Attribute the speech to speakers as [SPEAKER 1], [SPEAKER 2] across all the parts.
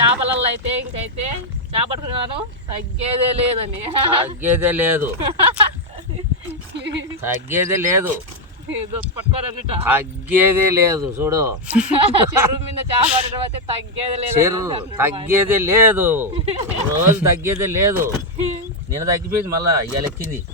[SPEAKER 1] చేపలలో అయితే ఇంకైతే చేపట్టుకున్నాను తగ్గేదే లేదని.
[SPEAKER 2] తగ్గేదే లేదు. తగ్గేదే లేదు. తగ్గేదే లేదు చూడు. చెరు తగ్గేదే లేదు. రోజు తగ్గేదే లేదు. నేను తగ్గిపోయింది మళ్ళా ఇవాళ ఎక్కింది.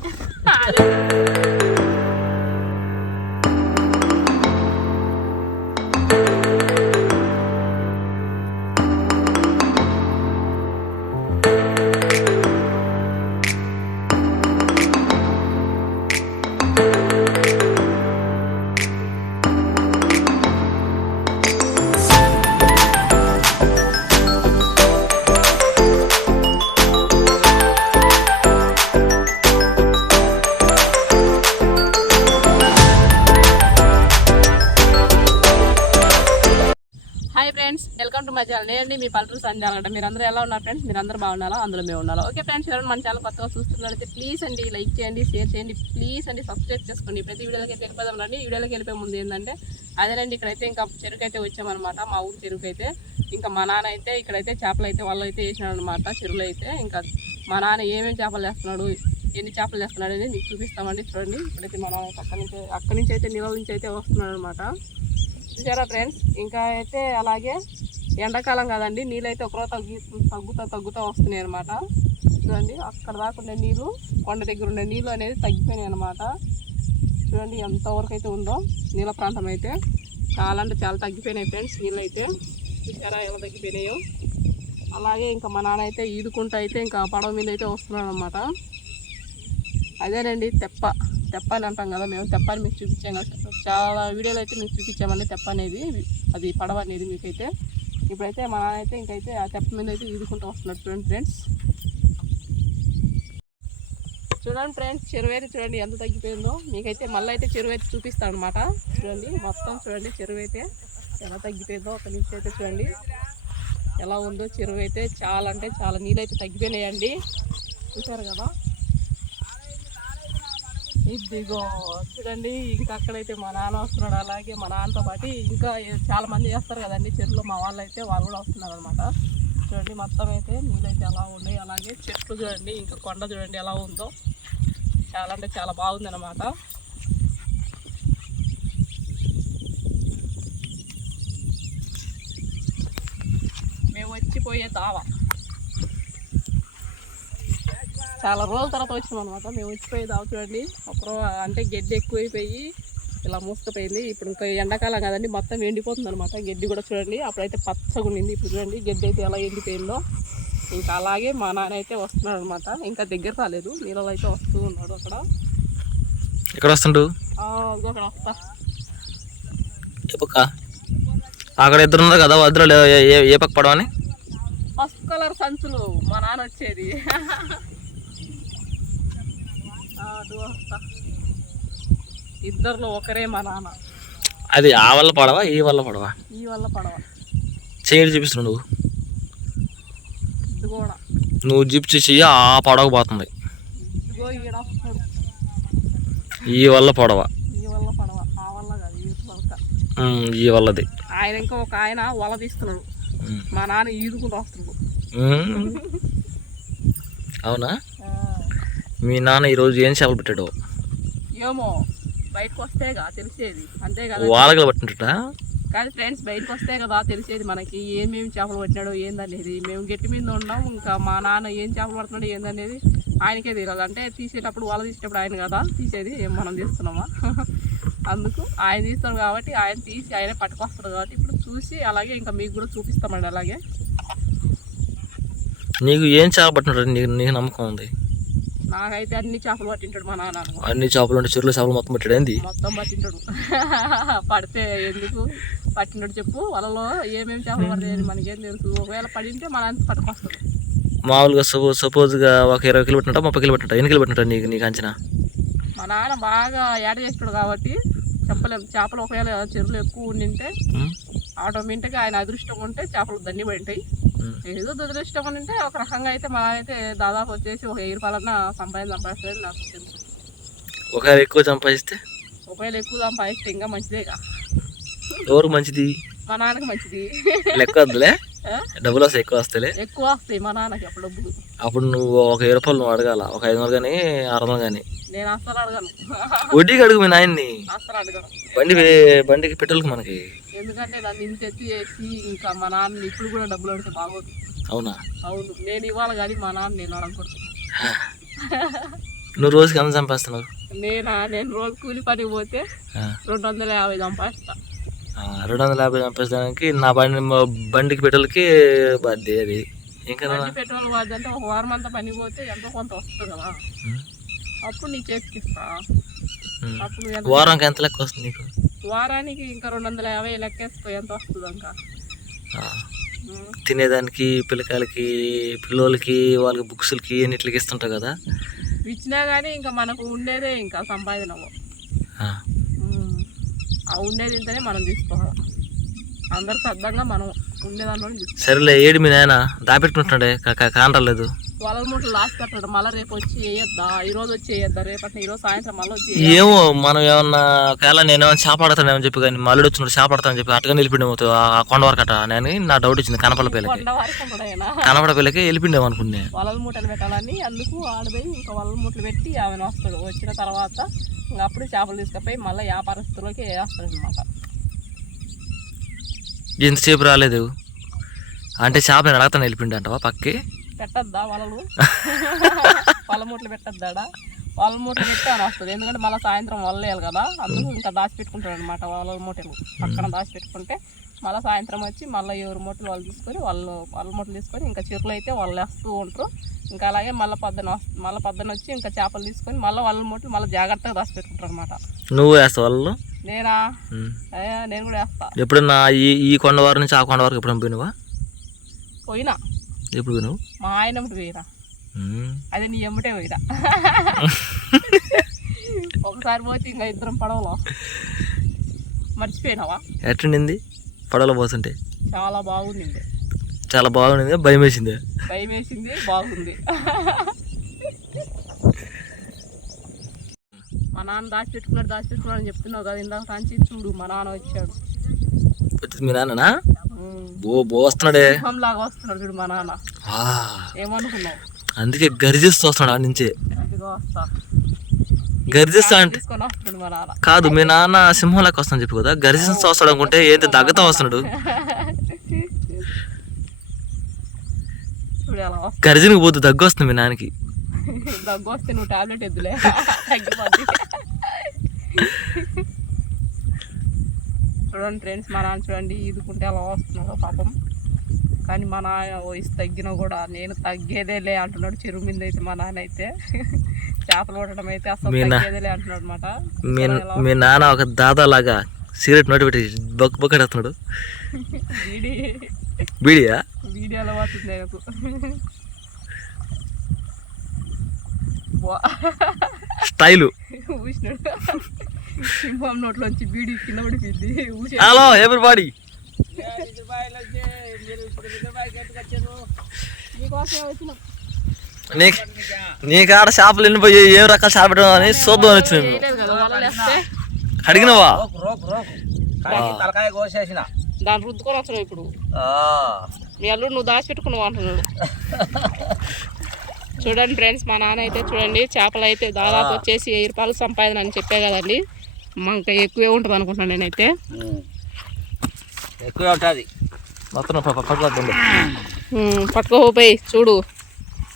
[SPEAKER 1] Welcome to my channel. నేను మీ పల్లెటూరు సంధ్య అనమాట మీరు అందరూ ఎలా ఉన్నారు ఫ్రెండ్స్? మీరు బాగున్నారా? అందులో మేము ఉండాలి ఓకే ఫ్రెండ్స్ ఎవరైనా మన ఛానల్ కొత్తగా చూస్తున్నారైతే ప్లీజ్ అండి లైక్ చేయండి షేర్ చేయండి ప్లీజ్ అండి సబ్స్క్రైబ్ చేసుకోండి. ప్రతి వీడియోకి అయితే వెళ్ళిపోదాం రండి. ఈ వీడియోకి వెళ్ళిపోయే ముందు ఏంటంటే అదేనండి ఇక్కడైతే ఇంకా చెరుకు అయితే వచ్చామన్నమాట. మా ఊరు చెరుకు అయితే ఇంకా మా నాన్న అయితే ఇక్కడైతే చేపలు అయితే వాళ్ళు అయితే వేసినాడు చెరువులు చెరువులో అయితే ఇంకా మా నాన్న ఏమేమి చేపలు వేస్తున్నాడు ఎన్ని చేపలు వేస్తున్నాడు అనేది మీకు చూపిస్తామండి. చూడండి. ఇప్పుడైతే మా నాన్న అక్కడి నుంచి అక్కడి నుంచి అయితే నిలవ నుంచి అయితే వస్తున్నాడు అనమాట చూసారా ఫ్రెండ్స్? ఇంకా అయితే అలాగే ఎండాకాలం కదండి నీళ్ళైతే ఒకరో తగ్గి తగ్గుతా తగ్గుతూ వస్తున్నాయి అనమాట చూడండి అక్కడ దాకా ఉండే నీళ్ళు కొండ దగ్గర ఉండే నీళ్ళు అనేది తగ్గిపోయినాయి అనమాట చూడండి ఎంతవరకు అయితే ఉందో నీళ్ళ ప్రాంతం అయితే. చాలా అంటే చాలా తగ్గిపోయినాయి ఫ్రెండ్స్ నీళ్ళు అయితే చూసారా ఎలా తగ్గిపోయినాయో? అలాగే ఇంకా మా నాన్న అయితే ఈదుకుంటూ అయితే ఇంకా పడవ మీద అయితే వస్తున్నాడు అనమాట అదేనండి తెప్ప. తెప్ప అని అంటాం కదా మేము తెప్పని మీకు చూపించాం కదా. చాలా వీడియోలు అయితే మీకు చూపించామండి తెప్ప అనేది. అది పడవ అనేది మీకైతే. ఇప్పుడైతే మా నాన్న అయితే ఇంకైతే ఆ తెప్ప మీద అయితే ఈదుకుంటూ వస్తున్నాడు చూడండి ఫ్రెండ్స్ చూడండి ఫ్రెండ్స్ చెరువు అయితే చూడండి ఎంత తగ్గిపోయిందో. మీకైతే మళ్ళీ అయితే చెరువు అయితే చూపిస్తాను అనమాట చూడండి మొత్తం చూడండి చెరువు అయితే ఎలా తగ్గిపోయిందో. ఒక నిమిషం అయితే చూడండి ఎలా ఉందో. చెరువు అయితే చాలా అంటే చాలా నీళ్ళు అయితే తగ్గిపోయినాయండి. చూసారు కదా? ఇదిగో చూడండి ఇంకా అక్కడైతే మా నాన్న వస్తున్నాడు అలాగే మా నాన్నతో పాటు ఇంకా చాలా మంది చేస్తారు కదండి చెట్లు మా వాళ్ళు అయితే వాళ్ళు కూడా వస్తున్నారు అనమాట చూడండి మొత్తం అయితే నీళ్ళైతే ఎలా ఉన్నాయి. అలాగే చెట్లు చూడండి ఇంకా కొండ చూడండి ఎలా ఉందో. చాలా అంటే చాలా బాగుంది అనమాట మేము వచ్చిపోయే దావా. చాలా రోజుల తర్వాత వచ్చినాం అనమాట మేము వచ్చిపోయి దావ చూడండి. ఒకరో అంటే గడ్డి ఎక్కువైపోయి ఇలా మూసుకుపోయింది. ఇప్పుడు ఇంకా ఎండాకాలం కదండి మొత్తం ఎండిపోతుంది అనమాట గడ్డి కూడా చూడండి. అప్పుడైతే పచ్చగా ఉండింది. ఇప్పుడు చూడండి గడ్డి అయితే ఎలా ఎండిపోయిందో. ఇంకా అలాగే మా నాన్న అయితే వస్తున్నాడు అనమాట ఇంకా దగ్గర రాలేదు. నీళ్ళలో అయితే వస్తూ ఉన్నాడు అక్కడ.
[SPEAKER 2] ఎక్కడ వస్తుండు?
[SPEAKER 1] అక్కడ వస్తా.
[SPEAKER 2] పక్క అక్కడ ఇద్దరు ఉన్నారు కదా వద్దులో ఏ పక్క పడవని?
[SPEAKER 1] పసుపు కలర్ సంచులు. మా నాన్న వచ్చేది. ఇద్దరిలో ఒకరే మా నాన్న.
[SPEAKER 2] అది ఆ వల్ల పడవా ఈ వల్ల పడవా?
[SPEAKER 1] ఈ వల్ల పడవ.
[SPEAKER 2] చేయడు చూపిస్తున్నావు నువ్వు.
[SPEAKER 1] ఇది కూడా
[SPEAKER 2] నువ్వు జిప్ చెయ్యి ఆ పడవకు పోతుంది.
[SPEAKER 1] ఇదిగో ఈడ వస్తాడు.
[SPEAKER 2] ఈ వల్ల పడవ.
[SPEAKER 1] ఈ వల్ల పడవ. ఆ వల్ల కాదు ఈ వల్ల.
[SPEAKER 2] ఉమ్, ఈ వల్లది.
[SPEAKER 1] ఆయన ఇంకా ఒక ఆయన వల తీస్తున్నాడు. మా నాన్న ఈదుకుంటూ వస్తున్నాడు.
[SPEAKER 2] ఉమ్. అవునా? మీ నాన్న ఈరోజు ఏం చేపలు పెట్టాడు?
[SPEAKER 1] ఏమో బయటకు వస్తేగా తెలిసేది. అంతే కదా.
[SPEAKER 2] వాళ్ళకి పట్టినట్టుట
[SPEAKER 1] కానీ ఫ్రెండ్స్ బయటకు వస్తే కదా తెలిసేది మనకి. ఏమేమి చేపలు పట్టినాడో ఏందనేది. మేము గట్టి మీద ఉన్నాం. ఇంకా మా నాన్న ఏం చేపలు పడుతున్నాడో ఏందనేది ఆయనకే తెలియదు అంటే తీసేటప్పుడు వాళ్ళ తీసేటప్పుడు ఆయన కదా తీసేది. ఏం మనం తీస్తున్నామా? అందుకు ఆయన తీస్తాడు కాబట్టి ఆయన తీసి ఆయనే పట్టుకొస్తాడు కాబట్టి ఇప్పుడు చూసి అలాగే ఇంకా మీకు కూడా చూపిస్తామండి అలాగే.
[SPEAKER 2] నీకు ఏం చేప పట్టినట్టు నీకు నీకు నమ్మకం ఉంది.
[SPEAKER 1] నాకైతే అన్ని చేపలు పట్టింటాడు మా నాన్న.
[SPEAKER 2] అన్ని చేపలు ఉంటే చెరువులో చేపలు మొత్తం పట్టాడు ఏంది?
[SPEAKER 1] మొత్తం పట్టింటాడు. పడితే ఎందుకు? పట్టింటాడు చెప్పు. వాళ్ళలో ఏమేమి చేపలు పడతాయని మనకేం తెలుసు. ఒకవేళ పడింటే మన పట్టుకొస్తాడు.
[SPEAKER 2] మామూలుగా సపోజ్ సపోజ్గా ఒక ఇరవై కిలో పెట్టినట్ట ముప్పై కిలో పెట్టినట్ట? ఎన్ని కిలో పెట్టినట్ట నీకు నీకు అంచనా?
[SPEAKER 1] మా నాన్న బాగా యాడ్ చేస్తాడు కాబట్టి చెప్పలేము చేపలు ఒకవేళ చెరువులు ఎక్కువ ఉండింటే ఆటోమేటిక్గా ఆయన అదృష్టం ఉంటే చేపలు దండి పడింటాయి. ఏదో దురదృష్టం ఉంటే ఒక రకంగా అయితే మా అయితే దాదాపు వచ్చేసి ఒక వెయ్యి రూపాయలన్నా సంపాదన సంపాదిస్తాడని నాకు తెలుసు.
[SPEAKER 2] ఒకవేళ ఎక్కువ సంపాదిస్తే?
[SPEAKER 1] ఒకవేళ ఎక్కువ సంపాదిస్తే ఇంకా మంచిదేగా
[SPEAKER 2] ఎవరు మంచిది?
[SPEAKER 1] మా నాన్నకి మంచిది.
[SPEAKER 2] లెక్క వద్దులే?
[SPEAKER 3] డబ్బులు వస్తాయి ఎక్కువ వస్తాయి
[SPEAKER 1] ఎక్కువ వస్తాయి మా నాన్నకి అప్పుడు డబ్బులు.
[SPEAKER 3] అప్పుడు నువ్వు ఒక వెయ్యి రూపాయలు నువ్వు అడగాల. ఒక ఐదు వందలు కానీ ఆరు వందలు కానీ
[SPEAKER 1] నేను అస్సలు అడగను.
[SPEAKER 3] వడ్డీకి అడుగు మీ నాయన్ని.
[SPEAKER 1] అస్సలు అడగను.
[SPEAKER 3] బండి బండికి పెట్రోల్కి మనకి.
[SPEAKER 1] ఎందుకంటే నన్ను ఇంత ఎత్తి చేసి ఇంకా మా నాన్న ఇప్పుడు కూడా డబ్బులు అడిగితే బాగోదు.
[SPEAKER 3] అవునా?
[SPEAKER 1] అవును. నేను ఇవ్వాలి కానీ మా నాన్న నేను అడగకూడదు.
[SPEAKER 3] నువ్వు రోజుకి ఎంత సంపాదిస్తున్నావు?
[SPEAKER 1] నేనా? నేను రోజు కూలి పనికి పోతే రెండు వందల యాభై సంపాదిస్తా.
[SPEAKER 3] ఆ, రెండు వందల యాభై సంపాదించడానికి నా బండి బండికి పెట్రోల్కి బద్దే అది. ఇంకా
[SPEAKER 1] పెట్రోల్ వాడంటే ఒక వారం అంతా పనికి పోతే ఎంతో కొంత వస్తుంది కదా. అప్పుడు నీ చేతికి ఇస్తా అప్పుడు ఎంత-
[SPEAKER 3] వారానికి ఎంత లెక్క వస్తుంది నీకు?
[SPEAKER 1] వారానికి ఇంకా రెండు వందల యాభై లెక్కేసుకో ఎంత వస్తుంది ఇంకా
[SPEAKER 3] తినేదానికి పిల్లకాయలకి పిల్లలకి వాళ్ళకి బుక్స్లకి అన్నిటికి ఇస్తుంటావు కదా?
[SPEAKER 1] ఇచ్చినా కానీ ఇంకా మనకు ఉండేదే ఇంకా.
[SPEAKER 3] ఆ.
[SPEAKER 1] ఉండేది ఇంతనే మనం తీసుకోవాలి. అందరు సర్దంగా మనం తీసుకోవాలి.
[SPEAKER 3] సరేలే ఏడు మీ నాయన దాపెట్టుకుంటున్నాడే. కానరాలేదు
[SPEAKER 1] వాళ్ళ మూటలు లాస్ట్ పెట్టడం మళ్ళీ రేపు వచ్చి వేయద్దా? ఈ రోజు వచ్చి వేయద్దా? రేపటి ఈ రోజు సాయంత్రం మళ్ళీ వచ్చి
[SPEAKER 3] ఏమో మనం ఏమన్నా ఒకవేళ నేను ఏమైనా చేప ఆడతానేమని చెప్పి కానీ మల్లుడు వచ్చినప్పుడు చేప ఆడతానని చెప్పి అట్టగా నిలిపిండే ఆ కొండ వరకు అట అని నా డౌట్ వచ్చింది కనపడ పిల్లకి. కనపడ పిల్లకి వెళ్ళిపోయిండేమో అనుకున్నా
[SPEAKER 1] వలల మూటలు పెట్టాలని అందుకు ఆడపోయి ఇంకా వలల మూటలు పెట్టి ఆమె వస్తాడు. వచ్చిన తర్వాత ఇంకా అప్పుడు చేపలు తీసుకుపోయి మళ్ళీ వ్యాపారస్తులకి వేస్తాడు అనమాట
[SPEAKER 3] ఎంతసేపు రాలేదు. అంటే చేప నేను అడగతాను వెళ్ళిపోయిండు అంటవా పక్కి?
[SPEAKER 1] పెట్టద్దా వలలు? వల మూటలు పెట్టద్దాడా? వల మూటలు పెట్టి అని వస్తుంది. ఎందుకంటే మళ్ళీ సాయంత్రం వల్లేయాలి కదా. అందుకు ఇంకా దాచిపెట్టుకుంటాడు అనమాట వలల మూటలు. పక్కన దాచిపెట్టుకుంటే మళ్ళీ సాయంత్రం వచ్చి మళ్ళీ ఎవరు మూటలు వాళ్ళు తీసుకొని వాళ్ళు వాళ్ళ మూటలు తీసుకొని ఇంకా చెరువులు అయితే వాళ్ళు వేస్తూ ఉంటారు. ఇంకా అలాగే మళ్ళీ పొద్దున మళ్ళీ పొద్దున వచ్చి ఇంకా చేపలు తీసుకొని మళ్ళీ వాళ్ళ మూటలు మళ్ళీ జాగ్రత్తగా దాచిపెట్టుకుంటారు అనమాట
[SPEAKER 3] నువ్వు వేస్తావు వాళ్ళు
[SPEAKER 1] నేనా? నేను కూడా వేస్తా.
[SPEAKER 3] ఎప్పుడన్నా ఈ ఈ కొండ వారి నుంచి ఆ కొండ వరకు ఎప్పుడన్నా పోయినావా?
[SPEAKER 1] పోయినా.
[SPEAKER 3] ఎప్పుడు పోయినావు?
[SPEAKER 1] మా ఆయన ఒకటి పోయినా. అదే నీ ఎమ్మటే పోయినా ఒకసారి పోతే ఇంకా ఇద్దరం పడవలో. మర్చిపోయినావా?
[SPEAKER 3] ఎట్టుండింది పడవలో పోతుంటే
[SPEAKER 1] చాలా బాగుంది
[SPEAKER 3] చాలా బాగుండింది భయం వేసింది?
[SPEAKER 1] భయం వేసింది బాగుంది. మా నాన్న దాచిపెట్టుకున్నాడు దాచిపెట్టుకున్నాడు అని చెప్తున్నావు కదా ఇందాక సంచి చూడు మా నాన్న వచ్చాడు.
[SPEAKER 3] మీ నాన్ననా. బో బో వస్తున్నాడే.
[SPEAKER 1] లాగా వస్తున్నాడు చూడు మా నాన్న. ఏమనుకున్నావు?
[SPEAKER 3] అందుకే గరిజిస్తూ వస్తున్నాడు ఆ నుంచి.
[SPEAKER 1] వస్తా.
[SPEAKER 3] గరిజిస్తా అంటే కాదు మీ నాన్న సింహం లెక్క వస్తాను చెప్పి కదా. గరిజిస్తూ వస్తాడు అనుకుంటే ఏంటి దగ్గతా వస్తున్నాడు? గరిజినికి పోతే దగ్గు వస్తుంది మీ నాన్నకి.
[SPEAKER 1] దగ్గు వస్తే నువ్వు టాబ్లెట్ ఎద్దులే. చూడండి ఫ్రెండ్స్ మా నాన్న చూడండి ఈదుకుంటే అలా వస్తున్నాడు పాపం. కానీ మా నాన్న వయసు తగ్గినా కూడా నేను తగ్గేదేలే అంటున్నాడు. చెరువు మీద అయితే మా నాన్న అయితే. చేపలు పట్టడం అయితే అసలు అంటున్నాడు అనమాట
[SPEAKER 3] మీ మీ నాన్న ఒక దాదా లాగా సిగరెట్ నోటి పెట్టి బొక్క బొక్కడేస్తున్నాడు. బీడియా
[SPEAKER 1] వీడియోలో వస్తుంది నాకు
[SPEAKER 3] స్టైలు.
[SPEAKER 1] సింహం నోట్లోంచి బీడి కింద పడిపోయింది.
[SPEAKER 3] హలో ఎవ్రీబాడీ
[SPEAKER 1] మీకోసమే వచ్చినాం.
[SPEAKER 3] నీ నీ కాడ చేపలు ఎండిపోయి ఏ రకాల చేప పెట్టడం అని చూద్దాం అని వచ్చిన
[SPEAKER 1] చేయలేదు కదా వలలు వేస్తే.
[SPEAKER 3] అడిగినవా
[SPEAKER 2] తలకాయ కోసేసిన.
[SPEAKER 1] దాన్ని రుద్దుకొని వస్తున్నావు ఇప్పుడు. మీ అల్లుడు నువ్వు దాచిపెట్టుకున్నావు అంటున్నాడు. చూడండి ఫ్రెండ్స్ మా నాన్న అయితే చూడండి చేపలు అయితే దాదాపు వచ్చేసి వెయ్యి రూపాయలు సంపాదన అని చెప్పే కదండి. మా ఇంకా ఎక్కువే ఉంటుంది అనుకుంటున్నాను నేనైతే.
[SPEAKER 2] ఎక్కువ ఉంటుంది.
[SPEAKER 3] మొత్తం
[SPEAKER 1] పట్టుకోపోయి చూడు.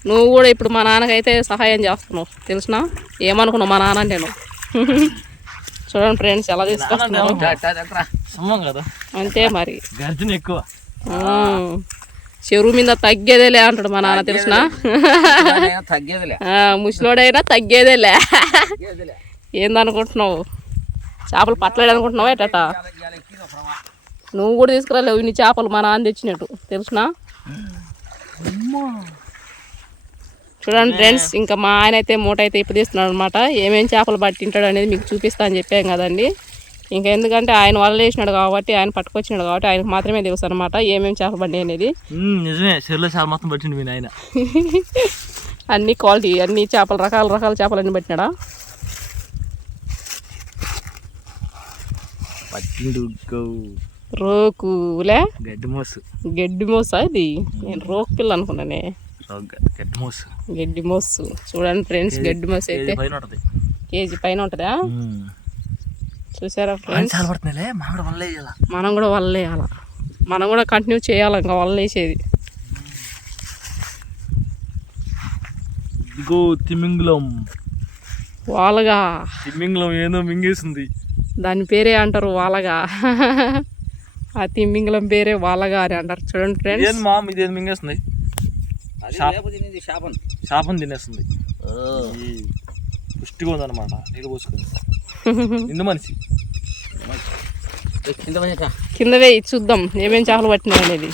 [SPEAKER 1] నువ్వు కూడా ఇప్పుడు మా నాన్నకైతే సహాయం చేస్తున్నావు తెలిసిన? ఏమనుకున్నావు మా నాన్న నువ్వు? చూడండి ఫ్రెండ్స్ ఎలా తీసుకొస్తున్నావు అంతే మరి.
[SPEAKER 3] గర్జన ఎక్కువ.
[SPEAKER 1] చెరువు మీద తగ్గేదేలే అంటాడు మా నాన్న తెలిసిన? ముసలోడైనా తగ్గేదేలే. ఏందనుకుంటున్నావు? చేపలు పట్టలేడు అనుకుంటున్నావా ఎటట నువ్వు కూడా తీసుకురాలేవు ఇన్ని చేపలు మా నాన్న తెచ్చినట్టు తెలుసునా? చూడండి ఫ్రెండ్స్ ఇంకా మా ఆయన అయితే మూట అయితే ఇప్పుడు తీస్తున్నాడు అనమాట ఏమేం చేపలు పట్టింటాడు అనేది మీకు చూపిస్తా అని చెప్పాం కదండి. ఇంకా ఎందుకంటే ఆయన వల్ల వేసినాడు కాబట్టి ఆయన పట్టుకొచ్చినాడు కాబట్టి ఆయనకు మాత్రమే తెలుసు అనమాట ఏమేమి చేపలు పడ్డాయి అనేది.
[SPEAKER 3] నిజమే చెరువులో చేప మొత్తం పట్టిండు మీ నాయన.
[SPEAKER 1] అన్ని క్వాలిటీ అన్ని చేపలు రకాల రకాల చేపలు అన్ని పెట్టినాడా?
[SPEAKER 3] పట్టిండు
[SPEAKER 1] రోకులే?
[SPEAKER 3] గడ్డి మోసు.
[SPEAKER 1] గడ్డి మోసా ఇది? నేను రోకు పిల్ల అనుకున్నానే.
[SPEAKER 3] గడ్డి మోసు.
[SPEAKER 1] చూడండి ఫ్రెండ్స్ గడ్డి మోసు అయితే.
[SPEAKER 3] పైన ఉంటుంది.
[SPEAKER 1] కేజీ పైన ఉంటుందా? చూసారా ఫ్రెండ్స్? మనం కూడా వల్ల వేయాల మనం కూడా కంటిన్యూ చేయాలి ఇంకా వల్ల వేసేది
[SPEAKER 3] ఇదిగో తిమింగలం.
[SPEAKER 1] వాళ్ళగా
[SPEAKER 3] తిమింగలం ఏదో మింగేసింది.
[SPEAKER 1] దాని పేరే అంటారు వాళ్ళగా ఆ తిమ్మింగలం పేరే వాళ్ళగా అని అంటారు. చూడండి ఫ్రెండ్స్.
[SPEAKER 3] ఏం మామ? ఇదేది మింగేస్తుంది?
[SPEAKER 2] శాపం
[SPEAKER 3] శాపం తినేస్తుంది. పుష్టిగా ఉందన్నమాట నీళ్ళు పోసుకొని. ఇందు మనిషి.
[SPEAKER 2] కింద
[SPEAKER 1] వేయి చూద్దాం ఏమేం చేపలు పట్టినాయి అనేది.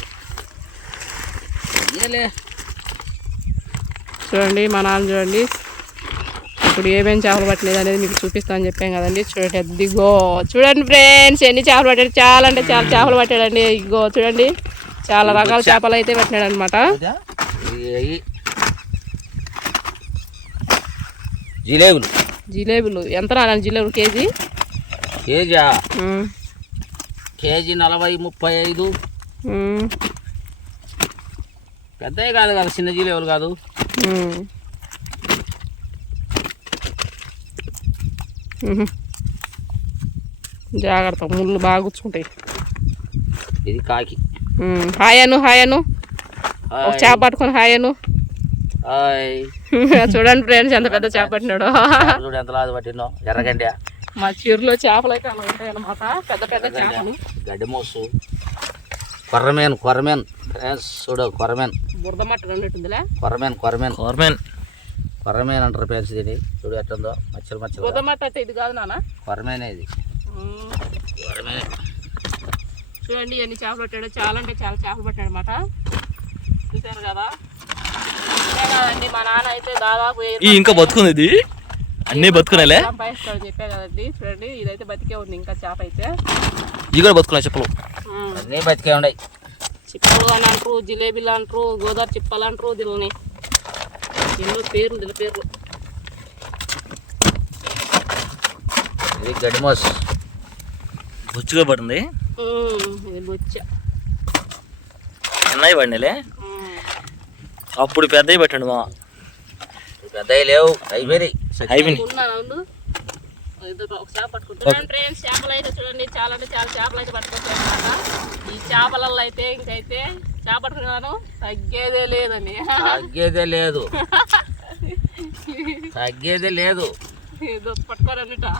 [SPEAKER 1] చూడండి మా నాన్న చూడండి. ఇప్పుడు ఏమేం చేపలు పట్టలేదు అనేది మీకు చూపిస్తానని చెప్పాం కదండి. చూడండి అదిగో. చూడండి ఫ్రెండ్స్ ఎన్ని చేపలు పట్టాడు. చాలా అంటే చాలా చేపలు పట్టాడండి. ఇగో చూడండి. చాలా రకాల చేపలు అయితే పట్టినాడు అనమాట
[SPEAKER 2] అయ్యి. జిలేబులు.
[SPEAKER 1] జిలేబులు. ఎంత నాన్న జిలేబులు కేజీ?
[SPEAKER 2] కేజా? కేజీ నలభై ముప్పై ఐదు. పెద్దవి కాదు కదా చిన్న జిలేబులు కాదు.
[SPEAKER 1] జాగ్రత్త ముళ్ళు బాగా గుచ్చుకుంటాయి.
[SPEAKER 2] ఇది కాకి.
[SPEAKER 1] Um, hi Anu hi Anu. ఒక చేప పట్టుకొని హాయ్ అను.
[SPEAKER 2] హాయ్
[SPEAKER 1] చూడండి ఫ్రెండ్స్ ఎంత పెద్ద చేప పట్టినాడు.
[SPEAKER 2] చూడు ఎంత లాదు పట్టిందో ఎర్రగండి
[SPEAKER 1] మా చీరలో చేపలు అయితే అలా ఉంటాయి అన్నమాట పెద్ద పెద్ద చేపలు.
[SPEAKER 2] గడ్డి మోసు. కొర్రమేన్ కొర్రమేన్. ఫ్రెండ్స్ చూడు కొర్రమేన్.
[SPEAKER 1] బురద మట్ట ఉన్నట్టుందిలే
[SPEAKER 2] కొర్రమేన్ కొర్రమేన్.
[SPEAKER 3] గవర్నమెంట్
[SPEAKER 2] కొర్రమేన్ అంటారు ఫ్రెండ్స్ దీన్ని. చూడు ఎట్టుందో మచ్చలు మచ్చలు
[SPEAKER 1] బురద మట్ట అయితే ఇది కాదు నాన్న.
[SPEAKER 2] కొర్రమేనే ఇది. కొర్రమేనే.
[SPEAKER 1] చూడండి ఎన్ని చేపలు పట్టాడు. చాలా అంటే చాలా చేపలు పట్టాడు అనమాట చూశారు కదా? కదండి మా నాన్న అయితే దాదాపు
[SPEAKER 3] ఈ ఇంకా బతుకుంది ఇది అన్నీ బతుకునేలే
[SPEAKER 1] చెప్పా కదండి చూడండి ఇదైతే బతికే ఉంది ఇంకా చేప అయితే.
[SPEAKER 3] ఇవి కూడా బతుకున్నాయి చెప్పులు
[SPEAKER 1] ఉమ్,
[SPEAKER 2] అన్నీ బతికే ఉన్నాయి.
[SPEAKER 1] చిప్పలు అని అంటారు జిలేబీలు అంటారు గోదావరి చిప్పలు అంటారు దీనిని. ఎన్నో పేర్లు దీని పేర్లు.
[SPEAKER 2] ఇది గడ్డి మోసు
[SPEAKER 3] బొచ్చుగా పడింది.
[SPEAKER 1] ఇది బొచ్చ.
[SPEAKER 3] చిన్నవి పడినాయిలే.
[SPEAKER 1] ఉమ్.
[SPEAKER 3] అప్పుడు పెద్దవి పెట్టండి మా.
[SPEAKER 2] పెద్దవి లేవు.
[SPEAKER 1] అవును ఇదిగో ఒక చేప పట్టుకుంటున్నాను ఫ్రెండ్స్ చేపలు అయితే చూడండి. చాలా అంటే చాలా చేపలు అయితే ఈ చేపలలో అయితే ఇంకైతే చేప పట్టుకున్నాను. తగ్గేదే లేదని.
[SPEAKER 2] తగ్గేదే లేదు. తగ్గేదే లేదు.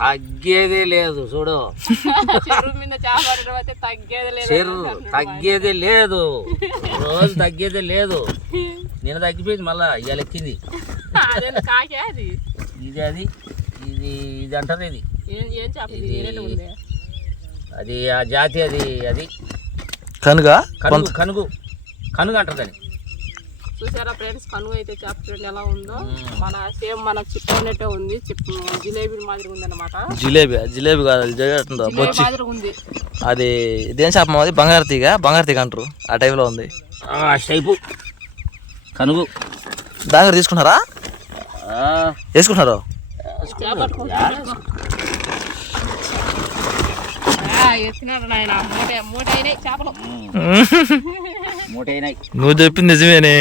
[SPEAKER 2] తగ్గేదే లేదు. చూడు.
[SPEAKER 1] చెరువు మీద చేప పట్టడం అయితే తగ్గేదే లేదు
[SPEAKER 2] చెరు తగ్గేదే లేదు. రోజు తగ్గేదే లేదు. నిన్న తగ్గిపోయింది మళ్ళా ఇవాళ ఎక్కింది.
[SPEAKER 1] అదే కాకే అది?
[SPEAKER 2] ఇది అది ఇది ఇది అంటారు ఇది.
[SPEAKER 1] చేప
[SPEAKER 2] అది ఆ జాతి అది అది.
[SPEAKER 3] కనుక
[SPEAKER 2] కనుగు కనుగు. కనుగు అంటారు దాన్ని.
[SPEAKER 1] చూసారా ఫ్రెండ్స్ కనుగ అయితే చేప చూడండి ఎలా ఉందో. మన సేమ్ మన చిప్పనట్టే ఉంది. చిప్ జిలేబీ మాదిరి ఉంది అనమాట
[SPEAKER 3] జిలేబీ జిలేబీ కాదు బొచ్చి.
[SPEAKER 1] మాదిరి ఉంది.
[SPEAKER 3] అది ఇదేం చేప అది బంగారు తీగ బంగారు తీగ అంటారు. ఆ టైంలో ఉంది.
[SPEAKER 2] ఆ షైపు కనుగు.
[SPEAKER 3] దాంగర తీసుకున్నారా?
[SPEAKER 1] అయినాయి
[SPEAKER 3] నువ్వు చెప్పింది నిజమేనే.